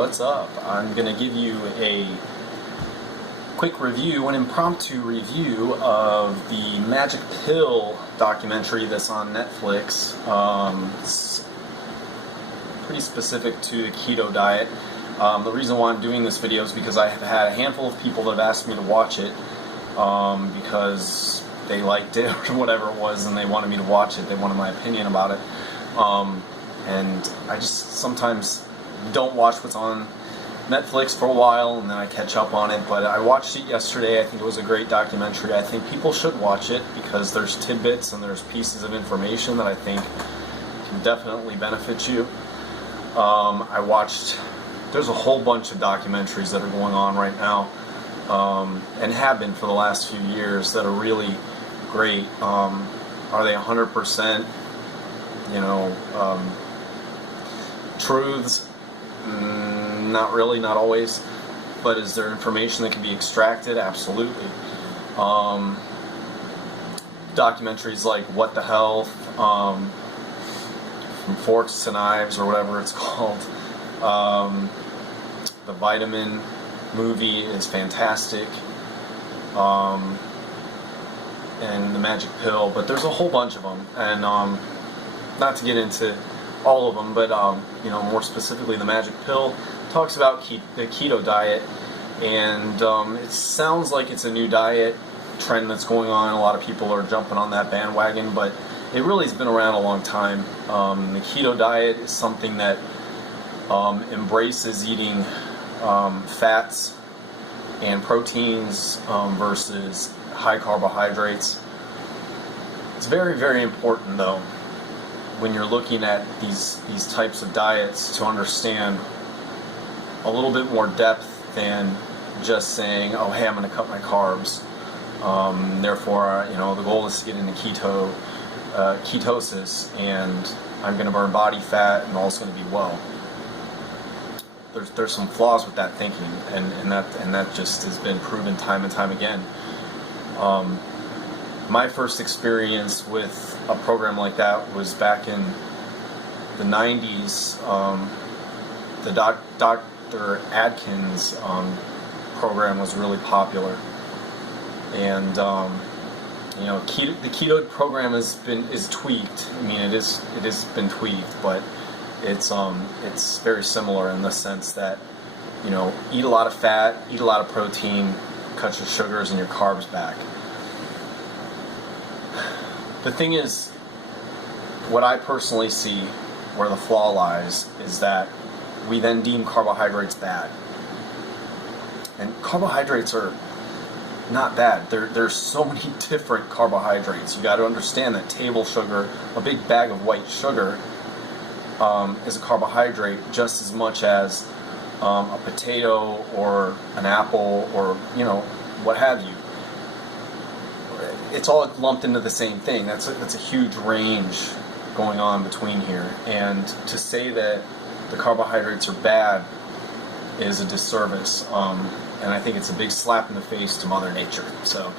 what's up? I'm going to give you a quick review, an impromptu review of the Magic Pill documentary that's on Netflix. It's pretty specific to the Keto Diet. The reason why I'm doing this video is because I have had a handful of people that have asked me to watch it because they liked it or whatever it was and they wanted me to watch it. They wanted my opinion about it. And I just sometimes don't watch what's on Netflix for a while and then I catch up on it. But I watched it yesterday. I think it was a great documentary. I think people should watch it because there's tidbits and there's pieces of information that I think can definitely benefit you. There's a whole bunch of documentaries that are going on right now and have been for the last few years that are really great. Are they 100%, truths? Not really, not always. But is there information that can be extracted? Absolutely. Documentaries like What the Health, From Forks to Knives, or whatever it's called. The Vitamin movie is fantastic. And the Magic Pill, but there's a whole bunch of them, and not to get into all of them, but more specifically, the Magic Pill talks about the Keto Diet, and it sounds like it's a new diet trend that's going on. A lot of people are jumping on that bandwagon, but it really has been around a long time. The Keto Diet is something that embraces eating fats and proteins versus high carbohydrates. It's very, very important, though, when you're looking at these types of diets, to understand a little bit more depth than just saying, oh, hey, I'm going to cut my carbs. Therefore, the goal is to get into ketosis, and I'm going to burn body fat, and all's going to be well. There's some flaws with that thinking, and that just has been proven time and time again. My first experience with a program like that was back in the 90s. The Dr. Atkins program was really popular, and the keto program is tweaked. I mean, it has been tweaked, but it's very similar in the sense that eat a lot of fat, eat a lot of protein, cut your sugars and your carbs back. The thing is, what I personally see where the flaw lies is that we then deem carbohydrates bad. And carbohydrates are not bad. There's so many different carbohydrates. You got to understand that table sugar, a big bag of white sugar, is a carbohydrate just as much as a potato or an apple or what have you. It's all lumped into the same thing. That's a huge range going on between here, and to say that the carbohydrates are bad is a disservice, and I think it's a big slap in the face to Mother Nature. So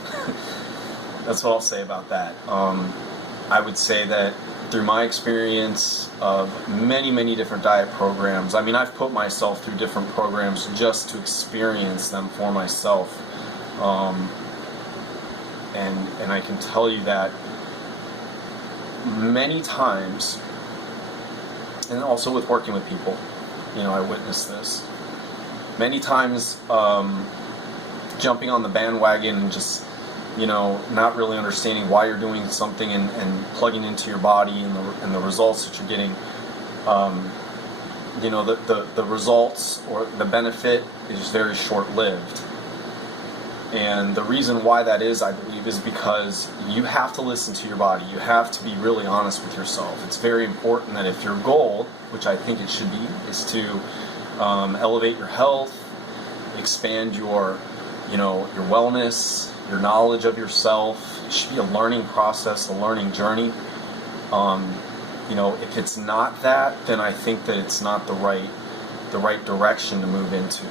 that's what I'll say about that. I would say that through my experience of many different diet programs, I mean, I've put myself through different programs just to experience them for myself. And I can tell you that many times, and also with working with people, I witnessed this. Many times jumping on the bandwagon and just, not really understanding why you're doing something and plugging into your body and the results that you're getting. The results or the benefit is very short-lived. And the reason why that is, I believe, is because you have to listen to your body. You have to be really honest with yourself. It's very important that if your goal, which I think it should be, is to elevate your health, expand your wellness, your knowledge of yourself. It should be a learning process, a learning journey. If it's not that, then I think that it's not the right direction to move into.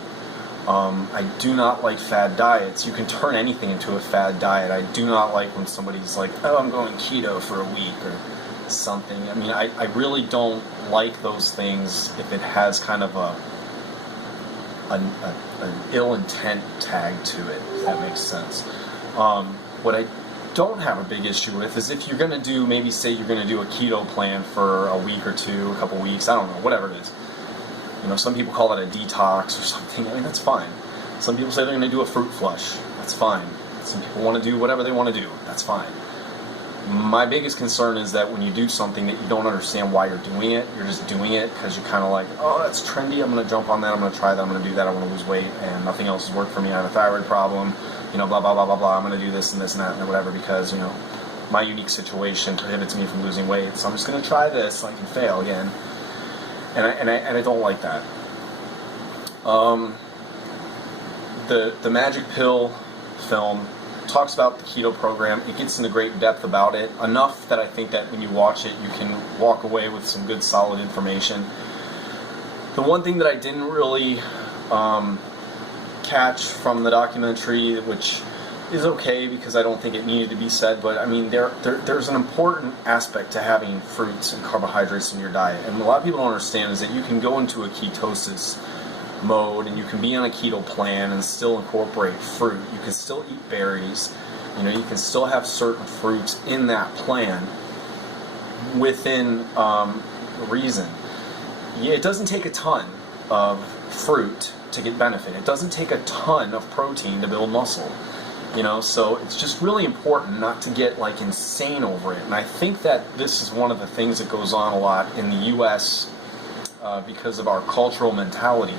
I do not like fad diets. You can turn anything into a fad diet. I do not like when somebody's like, oh, I'm going keto for a week or something. I mean, I really don't like those things if it has kind of an ill intent tag to it, if that makes sense. What I don't have a big issue with is if you're going to do, maybe say you're going to do a keto plan for a week or two, a couple weeks, I don't know, whatever it is. You know, some people call it a detox or something. I mean, that's fine. Some people say they're going to do a fruit flush. That's fine. Some people want to do whatever they want to do. That's fine. My biggest concern is that when you do something that you don't understand why you're doing it, you're just doing it because you're kind of like, oh, that's trendy, I'm going to jump on that, I'm going to try that, I'm going to do that, I want to lose weight, and nothing else has worked for me, I have a thyroid problem, you know, blah, blah, blah, blah, blah, I'm going to do this and this and that and whatever because, you know, my unique situation prohibits me from losing weight, so I'm just going to try this, I can fail again. And I don't like that. The Magic Pill film talks about the keto program. It gets into great depth about it, enough that I think that when you watch it, you can walk away with some good, solid information. The one thing that I didn't really catch from the documentary, which is okay because I don't think it needed to be said, but I mean, there's an important aspect to having fruits and carbohydrates in your diet. And a lot of people don't understand is that you can go into a ketosis mode and you can be on a keto plan and still incorporate fruit. You can still eat berries. You know, you can still have certain fruits in that plan within reason. Yeah, it doesn't take a ton of fruit to get benefit. It doesn't take a ton of protein to build muscle. You know, so it's just really important not to get like insane over it. And I think that this is one of the things that goes on a lot in the U.S. Because of our cultural mentality.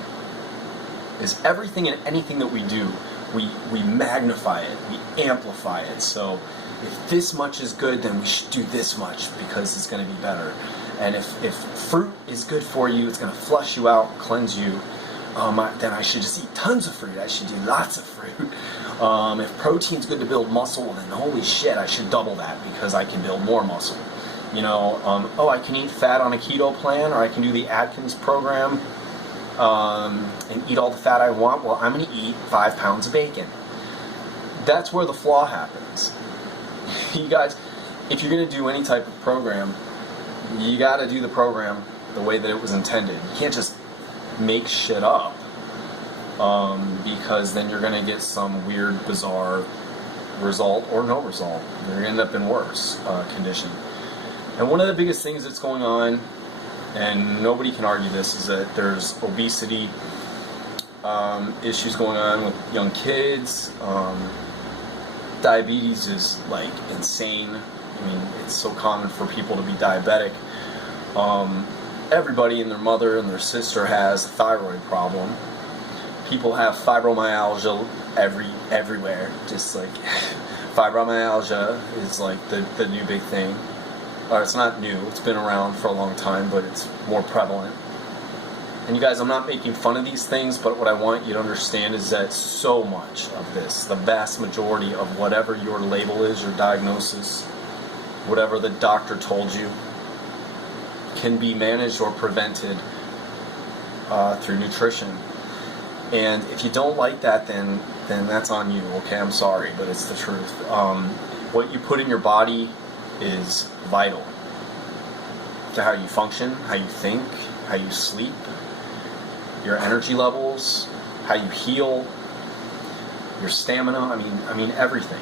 Is everything and anything that we do, we magnify it, we amplify it. So if this much is good, then we should do this much because it's going to be better. And if fruit is good for you, it's going to flush you out, cleanse you, then I should just eat tons of fruit. I should do lots of fruit. If protein's good to build muscle, then holy shit, I should double that because I can build more muscle. You know, oh, I can eat fat on a keto plan, or I can do the Atkins program. And eat all the fat I want, well, I'm going to eat 5 pounds of bacon. That's where the flaw happens. You guys, if you're going to do any type of program, you got to do the program the way that it was intended. You can't just make shit up, because then you're going to get some weird, bizarre result or no result. You're going to end up in worse condition. And one of the biggest things that's going on, and nobody can argue this, is that there's obesity issues going on with young kids. Diabetes is like insane. I mean, it's so common for people to be diabetic. Everybody and their mother and their sister has a thyroid problem. People have fibromyalgia everywhere. Just like fibromyalgia is like the new big thing. Or it's not new, it's been around for a long time, but it's more prevalent. And you guys, I'm not making fun of these things, but what I want you to understand is that so much of this, the vast majority of whatever your label is, your diagnosis, whatever the doctor told you, can be managed or prevented through nutrition. And if you don't like that, then that's on you, okay? I'm sorry, but it's the truth. What you put in your body is vital to how you function, how you think, how you sleep, your energy levels, how you heal, your stamina, I mean everything.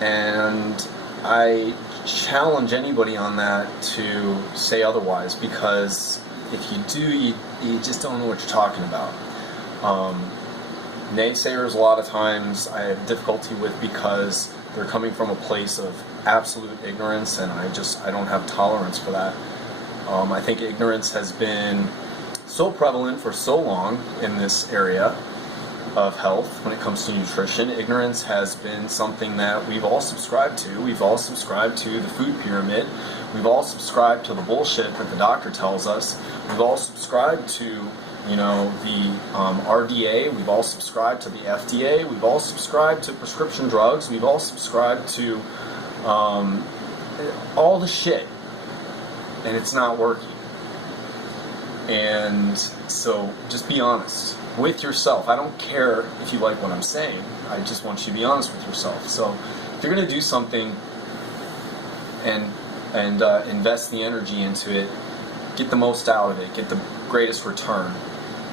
And I challenge anybody on that to say otherwise, because if you do, you just don't know what you're talking about. Naysayers a lot of times I have difficulty with because they're coming from a place of absolute ignorance, and I don't have tolerance for that. I think ignorance has been so prevalent for so long in this area of health when it comes to nutrition. Ignorance has been something that we've all subscribed to. We've all subscribed to the food pyramid. We've all subscribed to the bullshit that the doctor tells us. We've all subscribed to, you know, the RDA. We've all subscribed to the FDA. We've all subscribed to prescription drugs. We've all subscribed to all the shit, and it's not working. And so just be honest with yourself. I don't care if you like what I'm saying. I just want you to be honest with yourself. So if you're going to do something and invest the energy into it, get the most out of it, get the greatest return.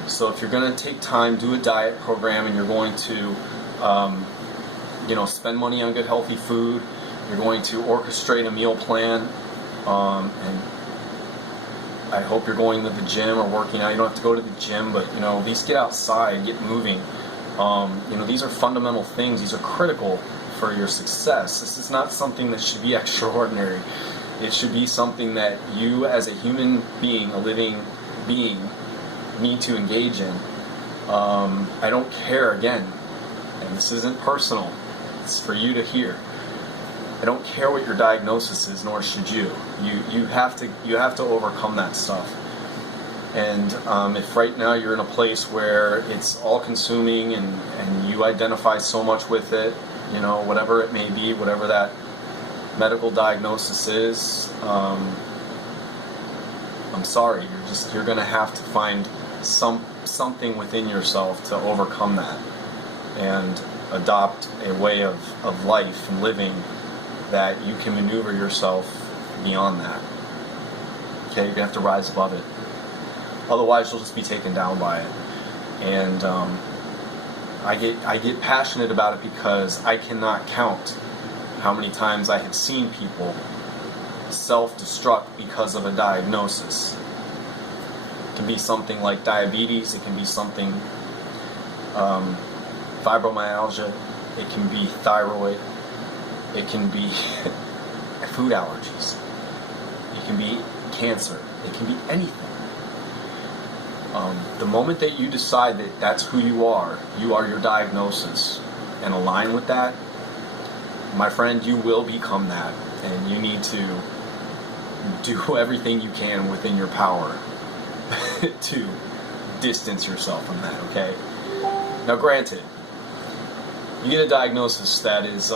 So if you're going to take time, do a diet program, and you're going to spend money on good healthy food, you're going to orchestrate a meal plan, and I hope you're going to the gym or working out. You don't have to go to the gym, but at least get outside, get moving. These are fundamental things. These are critical for your success. This is not something that should be extraordinary. It should be something that you as a human being, a living being, need to engage in. I don't care, again, and this isn't personal, it's for you to hear. I don't care what your diagnosis is, nor should you. You have to overcome that stuff. And if right now you're in a place where it's all consuming and you identify so much with it, whatever it may be, whatever that medical diagnosis is, I'm sorry, you're going to have to find something within yourself to overcome that and adopt a way of life and living that you can maneuver yourself beyond that. Okay, you're going to have to rise above it. Otherwise, you'll just be taken down by it. And I get passionate about it because I cannot count how many times I have seen people self-destruct because of a diagnosis. It can be something like diabetes, it can be something fibromyalgia, it can be thyroid, it can be food allergies, it can be cancer, it can be anything. The moment that you decide that that's who you are your diagnosis, and align with that, my friend, you will become that, and you need to do everything you can within your power to distance yourself from that, okay? Now granted, you get a diagnosis that is,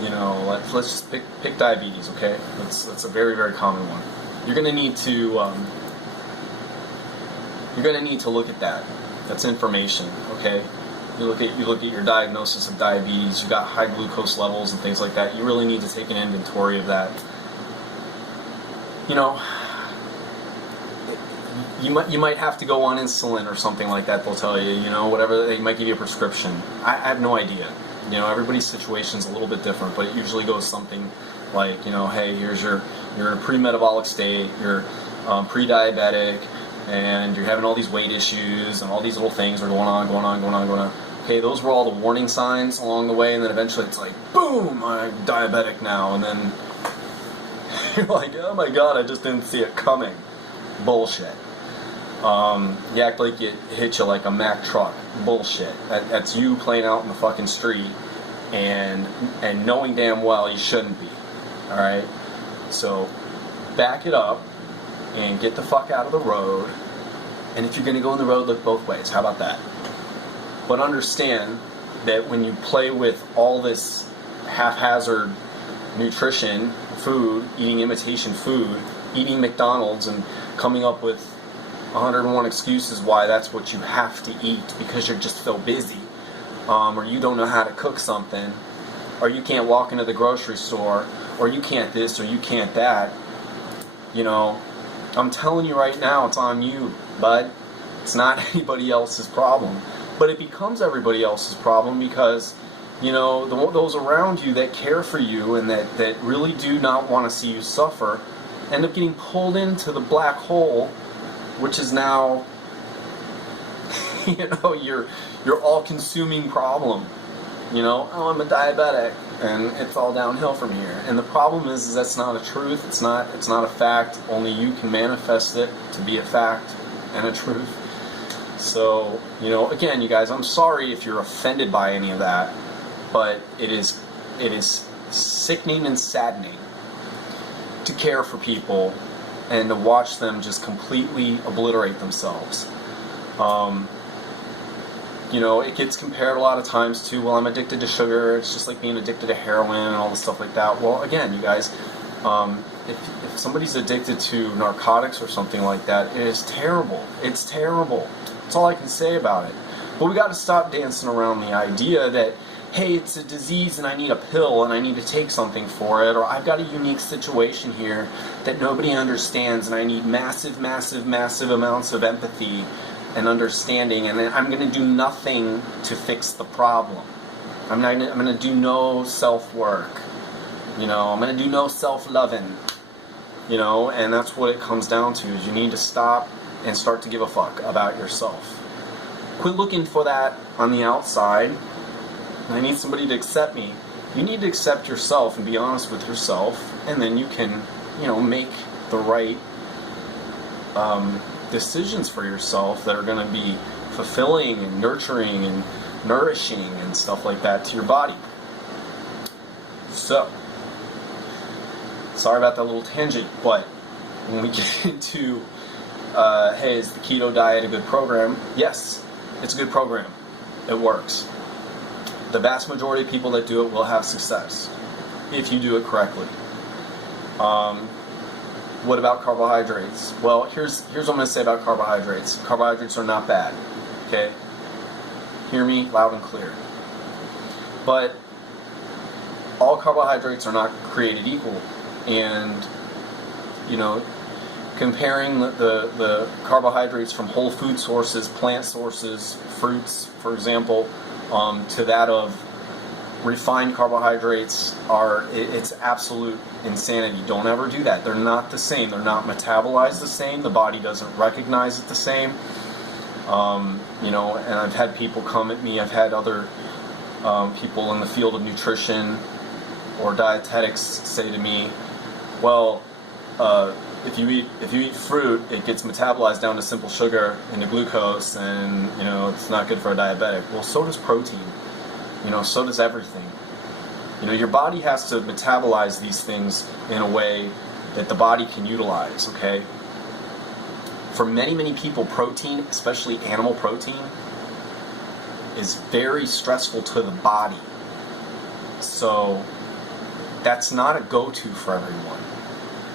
let's just pick diabetes, okay? That's a very, very common one. You're gonna need to look at that. That's information, okay? You look at your diagnosis of diabetes, you got high glucose levels and things like that. You really need to take an inventory of that. You might have to go on insulin or something like that, they'll tell you, whatever, they might give you a prescription. I have no idea. Everybody's situation's a little bit different, but it usually goes something like, hey, you're in a pre-metabolic state, you're pre-diabetic, and you're having all these weight issues, and all these little things are going on. Okay, those were all the warning signs along the way, and then eventually it's like, boom, I'm diabetic now, and then you're like, oh my god, I just didn't see it coming. Bullshit. You act like it hit you like a Mack truck. Bullshit. That's you playing out in the fucking street, and knowing damn well you shouldn't be. Alright? So, back it up, and get the fuck out of the road, and if you're going to go on the road, look both ways. How about that? But understand that when you play with all this haphazard nutrition, food, eating imitation food, eating McDonald's, and coming up with 101 excuses why that's what you have to eat because you're just so busy, or you don't know how to cook something, or you can't walk into the grocery store, or you can't this, or you can't that, I'm telling you right now, it's on you, bud. It's not anybody else's problem. But it becomes everybody else's problem because, those around you that care for you and that really do not want to see you suffer end up getting pulled into the black hole, which is now, your all-consuming problem. Oh, I'm a diabetic, and it's all downhill from here. And the problem is that's not a truth. It's not a fact. Only you can manifest it to be a fact and a truth. So, again, you guys, I'm sorry if you're offended by any of that, but it is sickening and saddening to care for people and to watch them just completely obliterate themselves. It gets compared a lot of times to, well, I'm addicted to sugar, it's just like being addicted to heroin and all this stuff like that. Well, again, you guys, if somebody's addicted to narcotics or something like that, it is terrible. It's terrible. That's all I can say about it. But we got to stop dancing around the idea that, hey, it's a disease and I need a pill and I need to take something for it, or I've got a unique situation here that nobody understands and I need massive, massive, massive amounts of empathy and understanding, and I'm going to do nothing to fix the problem. I'm going to do no self-work. I'm going to do no self-loving. And that's what it comes down to, is you need to stop and start to give a fuck about yourself. Quit looking for that on the outside. I need somebody to accept me. You need to accept yourself and be honest with yourself, and then you can, make the right decisions for yourself that are going to be fulfilling and nurturing and nourishing and stuff like that to your body. So, sorry about that little tangent, but when we get into, hey, is the Keto Diet a good program? Yes, it's a good program. It works. The vast majority of people that do it will have success if you do it correctly. What about carbohydrates? Well, here's what I'm going to say about carbohydrates. Carbohydrates are not bad, okay? Hear me loud and clear. But all carbohydrates are not created equal. And, comparing the carbohydrates from whole food sources, plant sources, fruits, for example, to that of refined carbohydrates it's absolute insanity. Don't ever do that. They're not the same. They're not metabolized the same. The body doesn't recognize it the same. And I've had people come at me. I've had other people in the field of nutrition or dietetics say to me, well, if you eat fruit, it gets metabolized down to simple sugar into glucose, and it's not good for a diabetic. Well, so does protein. So does everything. Your body has to metabolize these things in a way that the body can utilize. Okay. For many, many people, protein, especially animal protein, is very stressful to the body. So that's not a go-to for everyone.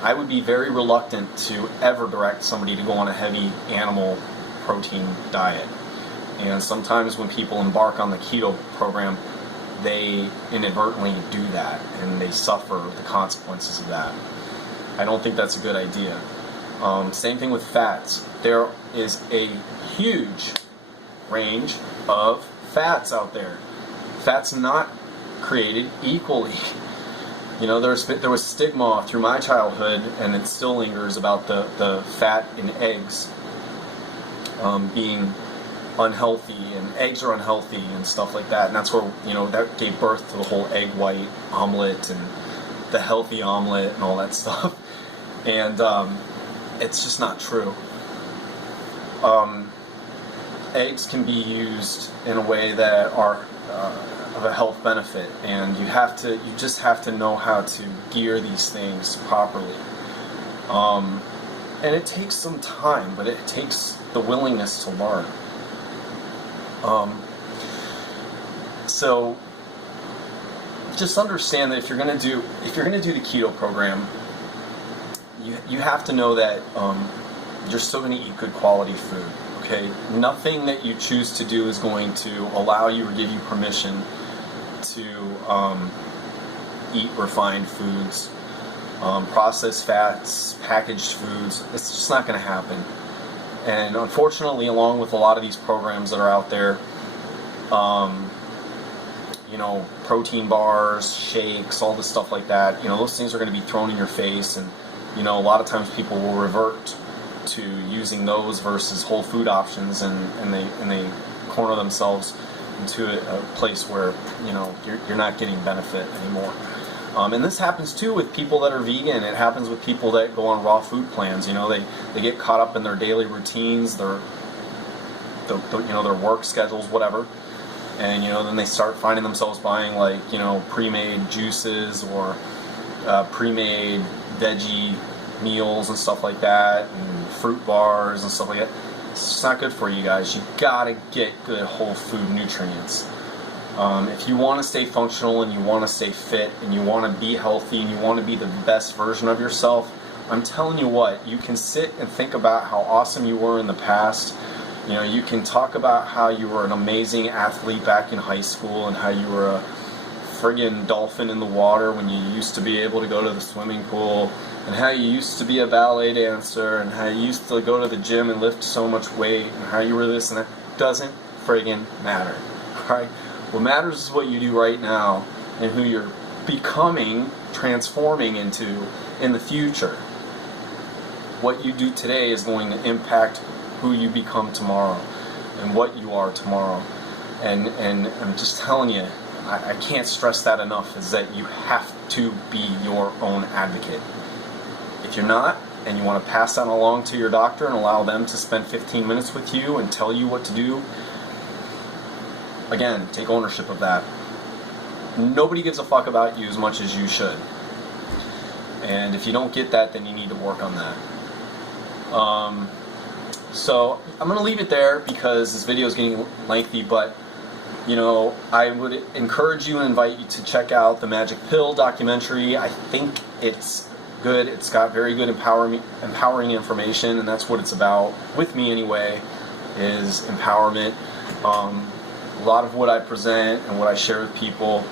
I would be very reluctant to ever direct somebody to go on a heavy animal protein diet. And sometimes when people embark on the keto program, they inadvertently do that, and they suffer the consequences of that. I don't think that's a good idea. Same thing with fats. There is a huge range of fats out there. Fats not created equally. There was stigma through my childhood, and it still lingers, about the fat in eggs being unhealthy, and eggs are unhealthy and stuff like that. And that's where, that gave birth to the whole egg white omelet and the healthy omelet and all that stuff. And it's just not true. Eggs can be used in a way that are of a health benefit, and you just have to know how to gear these things properly. And it takes some time, but it takes the willingness to learn. So just understand that if you're going to do the keto program, you have to know that you're still going to eat good quality food. Okay, nothing that you choose to do is going to allow you or give you permission to eat refined foods, processed fats, packaged foods. It's just not going to happen. And unfortunately, along with a lot of these programs that are out there, protein bars, shakes, all this stuff like that, those things are going to be thrown in your face, and a lot of times people will revert to using those versus whole food options, and they corner themselves into a place where you're not getting benefit anymore. And this happens too with people that are vegan. It happens with people that go on raw food plans. They get caught up in their daily routines, their work schedules, whatever. And then they start finding themselves buying pre-made juices or pre-made veggie meals and stuff like that, and fruit bars and stuff like that. It's just not good for you guys. You gotta get good whole food nutrients. If you want to stay functional and you want to stay fit and you want to be healthy and you want to be the best version of yourself, I'm telling you what, you can sit and think about how awesome you were in the past. You know, you can talk about how you were an amazing athlete back in high school and how you were a friggin' dolphin in the water when you used to be able to go to the swimming pool, and how you used to be a ballet dancer, and how you used to go to the gym and lift so much weight, and how you were this and that. Doesn't friggin' matter. Alright? What matters is what you do right now and who you're becoming, transforming into in the future. What you do today is going to impact who you become tomorrow and what you are tomorrow. And I'm just telling you, I can't stress that enough, is that you have to be your own advocate. If you're not, and you want to pass that along to your doctor and allow them to spend 15 minutes with you and tell you what to do, again, take ownership of that. Nobody gives a fuck about you as much as you should. And if you don't get that, then you need to work on that. So I'm going to leave it there because this video is getting lengthy, but you know, I would encourage you and invite you to check out the Magic Pill documentary. I think it's good. It's got very good empowering information, and that's what it's about, with me anyway, is empowerment. A lot of what I present and what I share with people,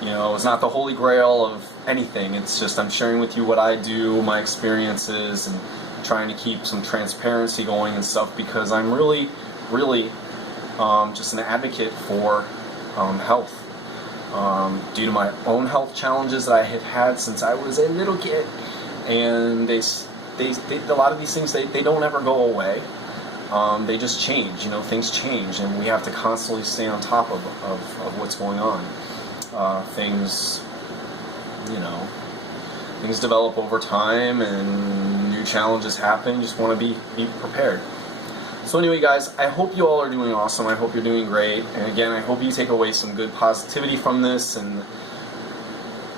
you know, is not the holy grail of anything. It's just I'm sharing with you what I do, my experiences, and trying to keep some transparency going and stuff, because I'm really just an advocate for health. Due to my own health challenges that I have had since I was a little kid, and they a lot of these things, they don't ever go away. They just change, you know, things change, and we have to constantly stay on top of what's going on. Things, you know, things develop over time, and new challenges happen. You just want to be prepared. So anyway, guys, I hope you all are doing awesome. I hope you're doing great. And again, I hope you take away some good positivity from this, and,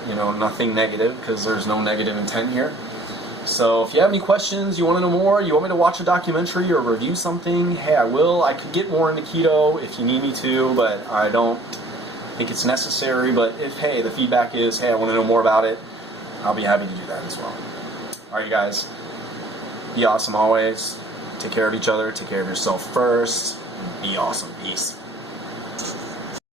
you know, nothing negative, because there's no negative intent here. So if you have any questions, you want to know more, you want me to watch a documentary or review something, hey, I will. I could get more into keto if you need me to, but I don't think it's necessary. But if, hey, the feedback is, hey, I want to know more about it, I'll be happy to do that as well. Alright, guys, be awesome always. Take care of each other, take care of yourself first, and be awesome. Peace.